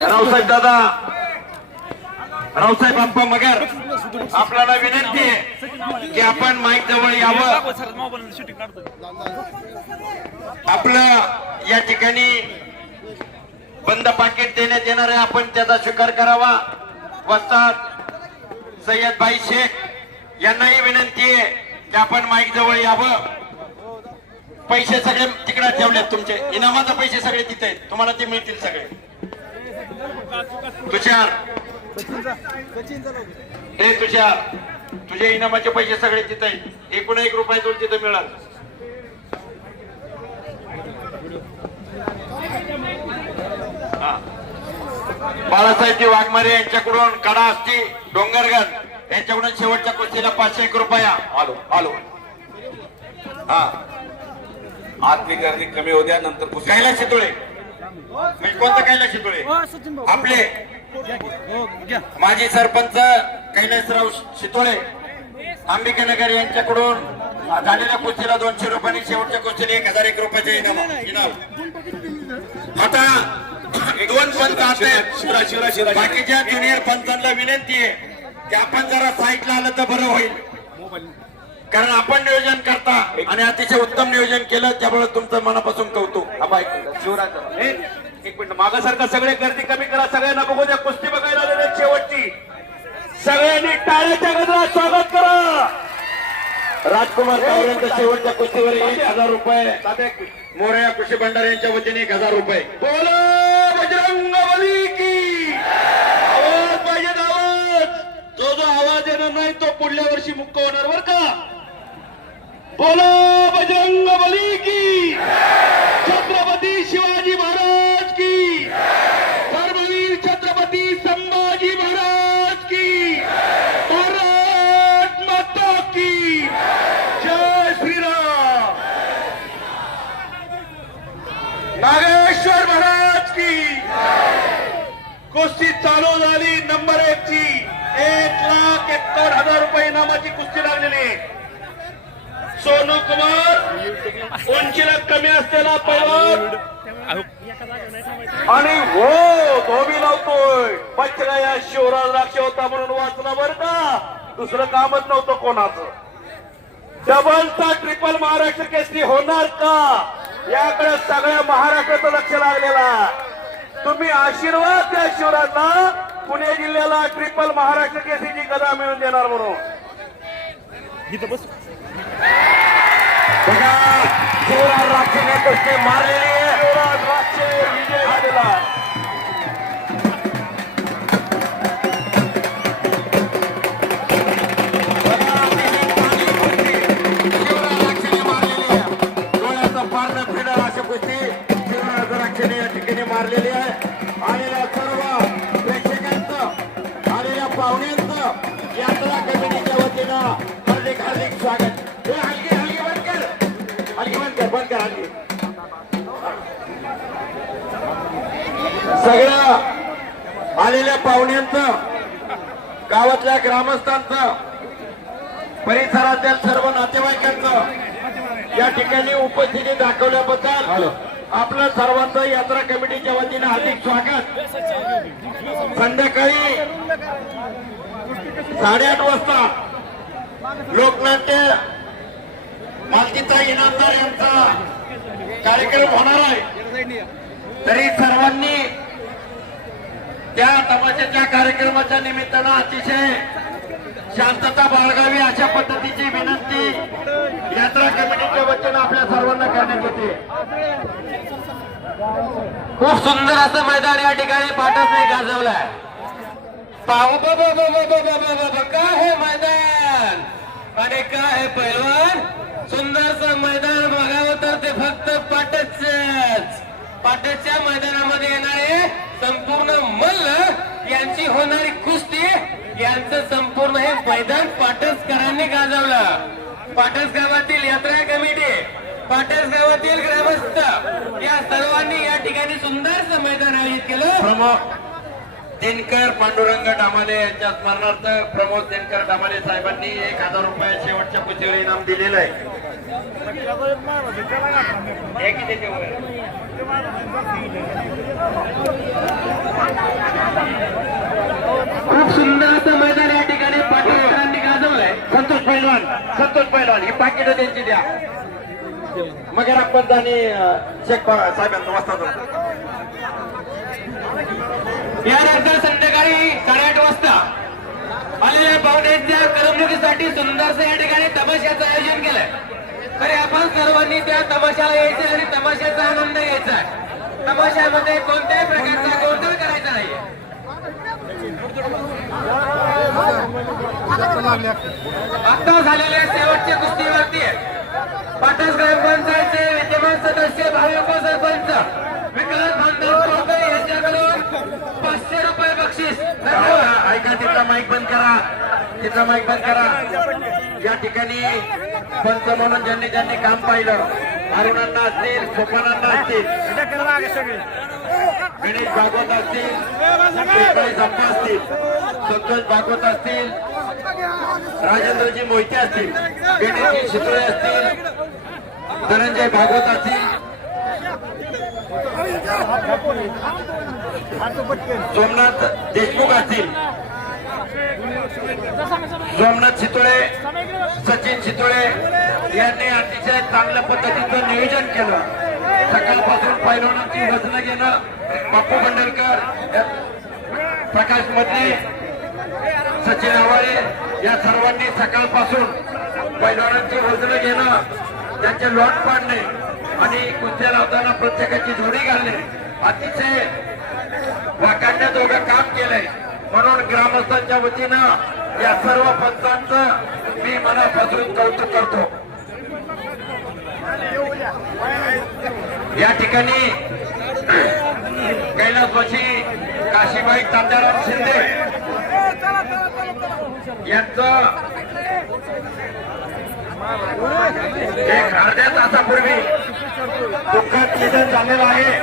रावसाहेब दादा. रावसाहेब आप्पा मगर आपल्याला विनंती आहे की आपण माईक जवळ यावं. आपलं या ठिकाणी बंद पाकिट देण्यात येणार आहे. आपण त्याचा स्वीकार करावा. वस्ताद सय्यद भाई शेख यांनाही विनंती आहे की आपण माईक जवळ यावं. पैसे सगळे तिकडे ठेवलेत तुमचे. इनामाचे पैसे सगळे तिथे आहेत. तुम्हाला ते मिळतील सगळे. तुषार. हे तुषार तुझे इनामाचे पैसे सगळे तिथे एकूण एक रुपये तुला तिथे मिळाल. हा. बाळासाहेबजी वाघमारे यांच्याकडून कडा असती डोंगरगड यांच्याकडून शेवटच्या कुस्तीला पाचशे एक रुपया. आलो आलो. हा. आतली गर्दी कमी होऊ द्या नंतर कैलास शितोळे म्हणजे कोणतं कैलास शितोळे आपले माजी सरपंच कैलासराव शितोळे अंबिकानगर यांच्याकडून झालेल्या कुस्तीला दोनशे रुपयांनी शेवटच्या कुस्तीला एक हजार एक रुपयाचे इनाम इनाम. आता दोन पंच आहेत बाकीच्या ज्युनियर पंचांना विनंती आहे की आपण जरा साईटला आलं तर बरं होईल. कारण आपण नियोजन करता आणि अतिशय उत्तम नियोजन केलं त्यामुळे तुमचं मनापासून कौतुक. बाई, शिवराज एक मिनिट. मागासारखं सगळे गर्दी कमी करा सगळ्यांना बघू द्या कुस्ती बघायला आलेले आहेत शेवटची. सगळ्यांनी टाळ्याच्या गजरात स्वागत करा. राजकुमार गावरेंच्या शेवटच्या कुस्तीवर एक हजार रुपये. मोरया कृषी भंडार यांच्या वतीने एक हजार रुपये. बोलो बजरंग बली की. आवाज पाहिजे आवाज. तो जो आवाज येणार नाही तो पुढल्या वर्षी मुक्त होणार. बर का? बोलो बजरंग बली की। छत्रपती शिवाजी महाराज की। धर्मवीर छत्रपती संभाजी महाराज की। भारत माता की। जय श्रीराम। नागेश्वर महाराज की। कुस्ती चालू झाली नंबर एक ची. एक लाख एकावन्न हजार रुपये इनामाची कुस्ती लागलेली आहे. सोनू कुमार उंचीला कमी असलेला पैलवान आणि हो धोबी लावतोय. बच्चला या शिवराज राक्ष होता म्हणून वाचला बरं का? दुसरं कामच नव्हतं कोणाचं. डबलचा ट्रिपल महाराष्ट्र केसरी होणार का? याकडे सगळ्या महाराष्ट्राचं लक्ष लागलेला तुम्ही आशीर्वाद द्या शिवराजला. पुणे जिल्ह्याला ट्रिपल महाराष्ट्र केसरीची गदा मिळून देणार म्हणून. बघा शिवराज राक्षने कुस्ती मारलेली आहे. शिवराज राक्षे विजय झालेला अशी कुस्ती. शिवराज राक्षने या ठिकाणी मारलेली आहे. आणि सगळ्या आलेल्या पाहुण्यांचं गावातल्या ग्रामस्थांचं परिसरातील सर्व नातेवाईकांचं या ठिकाणी उपस्थिती दाखवल्याबद्दल आपलं सर्वांचं यात्रा कमिटीच्या वतीने हार्दिक स्वागत. संध्याकाळी साडेआठ वाजता लोकनाट्य मालतीचा इनामदार यांचा कार्यक्रम होणार आहे. तरी सर्वांनी त्या तमाशाच्या कार्यक्रमाच्या निमित्तानं अतिशय शांतता बाळगावी अशा पद्धतीची विनंती यात्रा कमिटीच्या वतीनं आपल्या सर्वांना करण्यात येते. खूप सुंदर असं मैदान या ठिकाणी पाठवणे गाजवलंय. पाहू बाबा बाबा बाबा काय हे मैदान? आणि काय हे पैलवान? सुंदरचं मैदान बघावं तर ते फक्त पाटच पाटच्या मैदानामध्ये येणारे संपूर्ण मल्ल यांची होणारी कुस्ती यांचं संपूर्ण हे मैदान पाटसकरांनी गाजवलं. पाटस गावातील यात्रा कमिटी पाटस गावातील ग्रामस्थ या सर्वांनी या ठिकाणी सुंदरचं मैदान आयोजित केलं. प्रमुख दिनकर पांडुरंग डामाले यांच्या स्मरणार्थ प्रमोद दिनकर डामाले साहेबांनी एक हजार रुपये शेवटच्या कुस्तीवर इनाम दिलेलं आहे. खूप सुंदर असं मैदान या ठिकाणी पाटील गाजवलंय. संतोष पैलवान संतोष पैलवान ही पाकिट त्यांची द्या. मग आपण आणि शेख साहेबांचा वाजता यानंतर संध्याकाळी साडेआठ वाजता आलेल्या पाहुण्यांच्या करमणुकीसाठी सुंदरसं या ठिकाणी तमाशाचं आयोजन केलंय. तरी आपण सर्वांनी त्या तमाशाला यायचं आणि तमाशाचा आनंद घ्यायचा आहे. तमाशामध्ये कोणत्याही प्रकारचा गोंधळ करायचा नाही आता झालेल्या शेवटच्या कुस्तीवरती पाटस ग्रामपंचायतचे विद्यमान सदस्य भाविक सरपंच विकास बांधव चौधरी यांच्याकडून पाचशे रुपये बक्षीस. ऐका तिथला माईक बंद करा. तिथला माईक बंद करा. या ठिकाणी पंच म्हणून ज्यांनी ज्यांनी काम पाहिलं अरुणांना असतील सोपानांना असतील गणेश भागवत असतील पेशवाई संपा असतील संतोष भागवत असतील राजेंद्रजी मोहिते असतील गणेशजी शितोळे असतील धनंजय भागवत असतील सोमनाथ देशमुख असतील सोमनाथ चितोळे सचिन चितोळे यांनी अतिशय चांगल्या पद्धतीचं नियोजन केलं. सकाळपासून पैलवानांची वजनं घेणं बापू बंडलकर प्रकाश मधले सचिन आवाळे या सर्वांनी सकाळपासून पैलवानांची वजनं घेणं त्यांचे लॉट पाडणे आणि कुस्त्या लावताना प्रत्येकाची जोडी घालणे अतिशय वाकांड्यात दोघं काम केलंय. म्हणून ग्रामस्थांच्या वतीनं या सर्व पंचांचं मी मनापासून कौतुक करतो. या ठिकाणी कैलासवासी काशीबाई तांदाराम शिंदे यांचं एक अर्ध्या तासापूर्वी दुःखात निधन झालेलं आहे.